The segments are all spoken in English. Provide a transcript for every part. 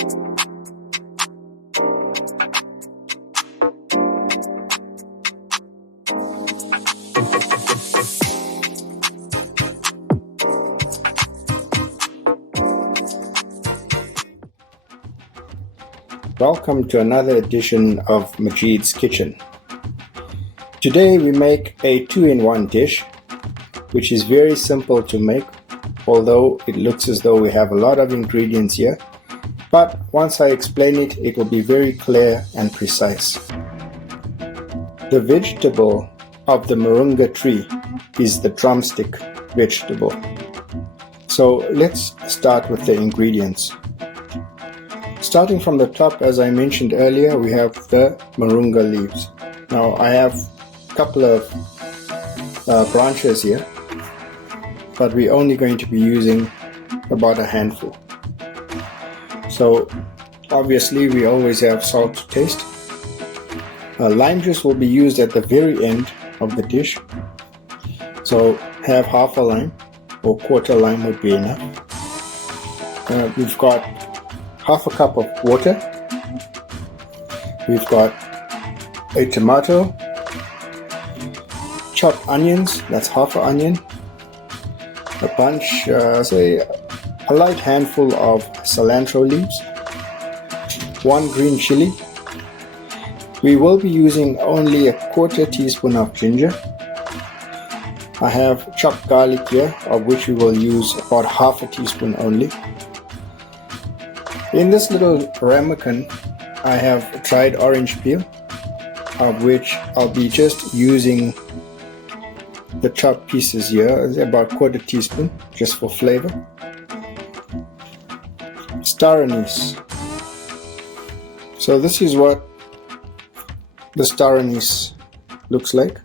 Welcome to another edition of Majid's Kitchen. Today we make a 2-in-1 dish, which is very simple to make, although it looks as though we have a lot of ingredients here. But once I explain it, it will be very clear and precise. The vegetable of the Morunga tree is the drumstick vegetable. So let's start with the ingredients. Starting from the top, as I mentioned earlier, we have the Moringa leaves. Now I have a couple of branches here, but we're only going to be using about a handful. So obviously we always have salt to taste. Lime juice will be used at the very end of the dish. So have half a lime or quarter lime would be enough. We've got half a cup of water. We've got a tomato, chopped onions, that's half an onion, a bunch, say a light handful of cilantro leaves, 1 green chili. We will be using only a quarter teaspoon of ginger. I have chopped garlic here, of which we will use about half a teaspoon only. In this little ramekin, I have dried orange peel, of which I'll be just using the chopped pieces here, about quarter teaspoon, just for flavor. Star anise. So this is what the star anise looks like.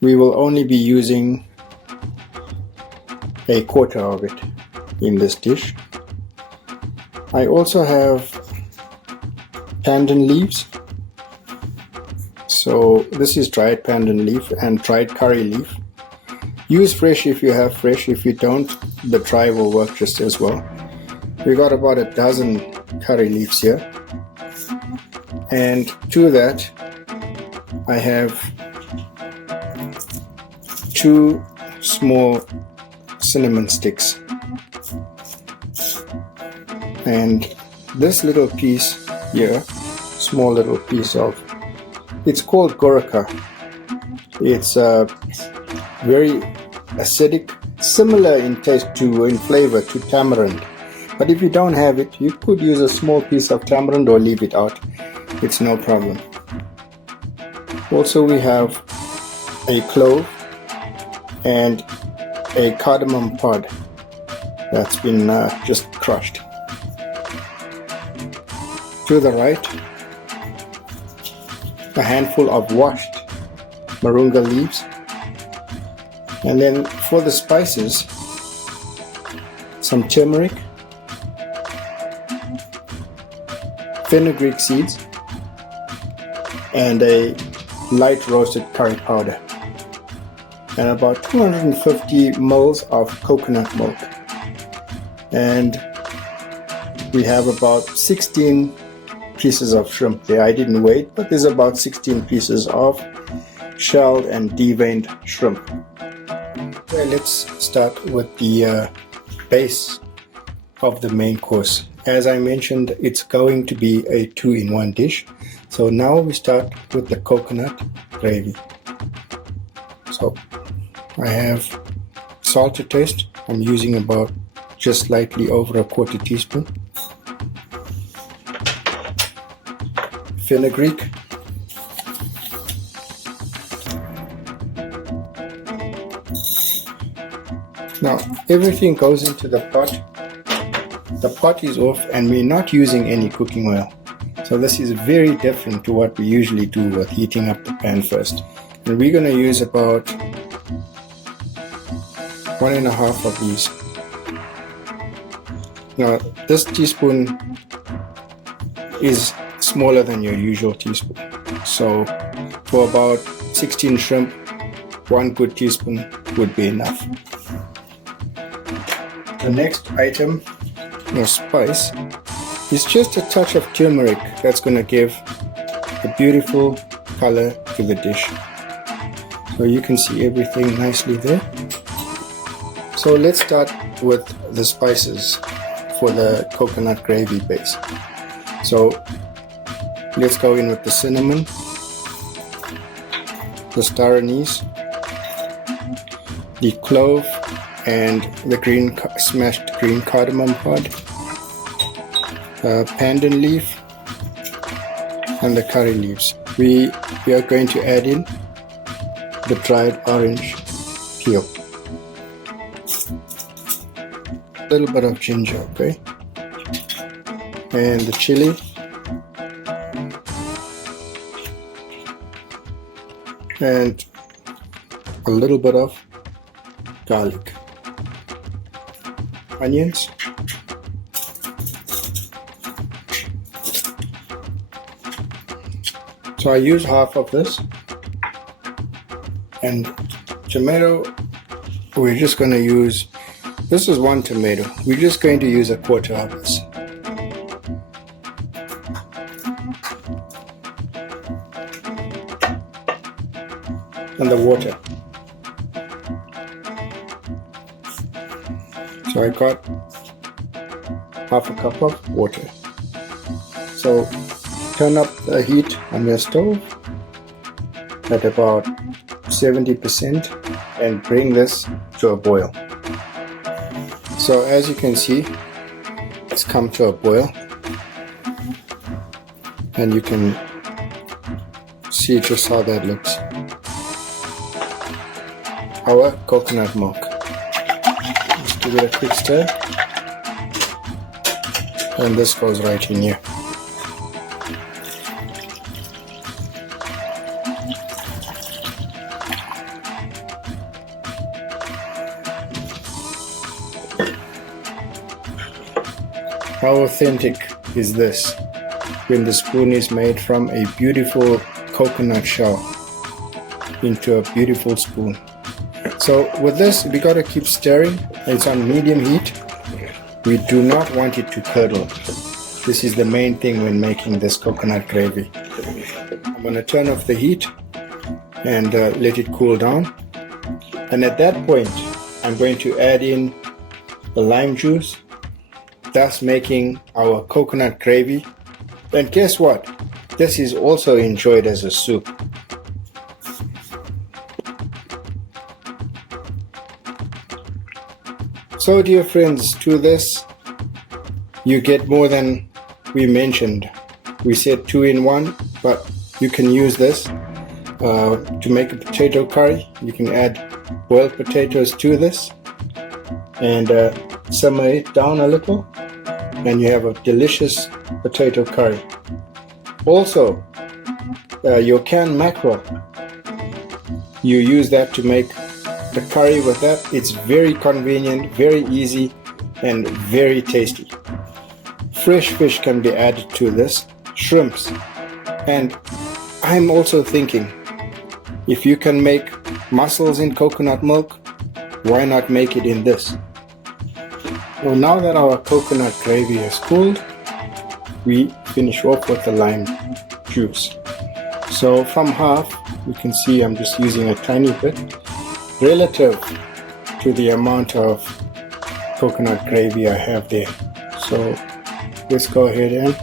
We will only be using a quarter of it in this dish. I also have pandan leaves. So this is dried pandan leaf and dried curry leaf. Use fresh if you have fresh. If you don't, the dry will work just as well. We got about a dozen curry leaves here. And to that, I have 2 small cinnamon sticks. And this little piece here, small little piece of, it's called gorica. It's very acidic, similar in taste to, in flavor to tamarind. But if you don't have it, you could use a small piece of tamarind or leave it out. It's no problem. Also we have a clove and a cardamom pod that's been just crushed. To the right, a handful of washed Moringa leaves. And then for the spices, some turmeric, fenugreek seeds, and a light roasted curry powder, and about 250 ml of coconut milk. And we have about 16 pieces of shrimp there. I didn't weigh it, but there's about 16 pieces of shelled and deveined shrimp. Okay, let's start with the base of the main course. As I mentioned, it's going to be a 2-in-1 dish. So now we start with the coconut gravy. So I have salt to taste. I'm using about just slightly over a quarter teaspoon. Fenugreek, now everything goes into the pot. The pot is off and we're not using any cooking oil. So this is very different to what we usually do with heating up the pan first. And we're going to use about 1.5 of these. Now this teaspoon is smaller than your usual teaspoon. So for about 16 shrimp, 1 good teaspoon would be enough. The next item or spice is just a touch of turmeric that's going to give a beautiful color to the dish. So you can see everything nicely there. So let's start with the spices for the coconut gravy base. So let's go in with the cinnamon, the star anise, the clove, and the smashed green cardamom pod, pandan leaf, and the curry leaves. We are going to add in the dried orange peel, a little bit of ginger, okay, and the chili, and a little bit of garlic, onions, so I use half of this, and tomato, we're just going to use, this is 1 tomato, we're just going to use 1/4 of this. And the water. So I got 1/2 cup of water. So turn up the heat on your stove at about 70% and bring this to a boil. So as you can see, it's come to a boil, and you can see just how that looks. Our coconut milk. Just give it a quick stir, and this goes right in here. How authentic is this when the spoon is made from a beautiful coconut shell into a beautiful spoon? So with this, we got to keep stirring. It's on medium heat. We do not want it to curdle. This is the main thing when making this coconut gravy. I'm going to turn off the heat and let it cool down. And at that point, I'm going to add in the lime juice, thus making our coconut gravy. And guess what? This is also enjoyed as a soup. So dear friends, to this you get more than we mentioned. We said 2 in 1, but you can use this to make a potato curry. You can add boiled potatoes to this and simmer it down a little, and you have a delicious potato curry. Also, your canned mackerel, you use that to make the curry with that. It's very convenient, very easy, and very tasty. Fresh fish can be added to this, shrimps, and I'm also thinking, if you can make mussels in coconut milk, why not make it in this? Well, now that our coconut gravy is cooled, we finish off with the lime juice. So from half, you can see I'm just using a tiny bit relative to the amount of coconut gravy I have there. So let's go ahead and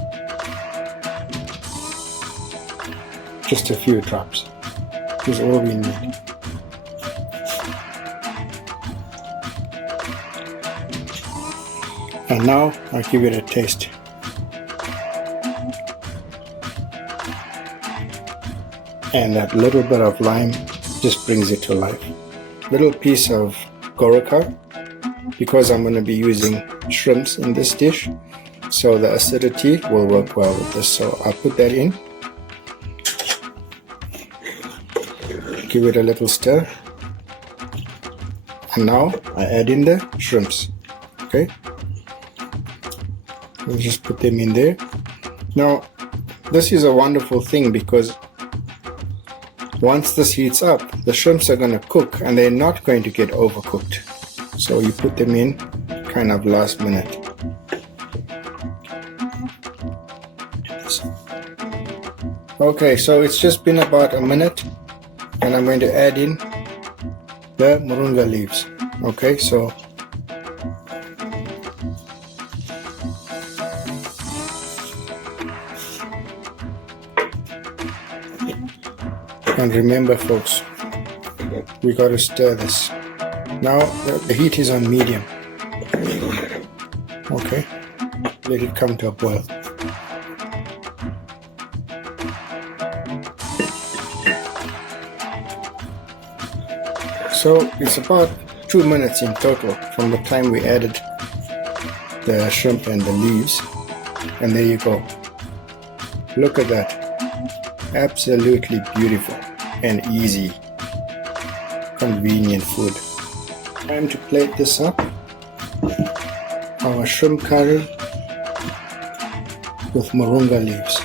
just a few drops is all we need. And now I'll give it a taste. And that little bit of lime just brings it to life. Little piece of goroka, because I'm going to be using shrimps in this dish, so the acidity will work well with this. So I'll put that in, give it a little stir, and now I add in the shrimps. Okay, we'll just put them in there. Now this is a wonderful thing, because once this heats up, the shrimps are going to cook and they're not going to get overcooked. So you put them in kind of last minute. leaves. Okay, so it's just been about a minute and I'm going to add in the Morunga leaves. Okay, so and remember folks, we got to stir this. Now the heat is on medium. Okay, let it come to a boil. So it's about 2 minutes in total from the time we added the shrimp and the leaves, and there you go. Look at that. Absolutely beautiful and easy, convenient food. Time to plate this up. Our shrimp curry with Moringa leaves.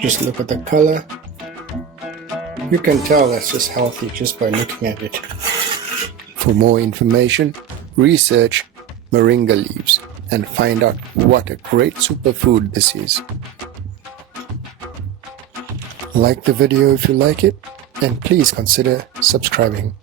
Just look at the color. You can tell that's just healthy just by looking at it. For more information, research Moringa leaves and find out what a great superfood this is. Like the video if you like it, and please consider subscribing.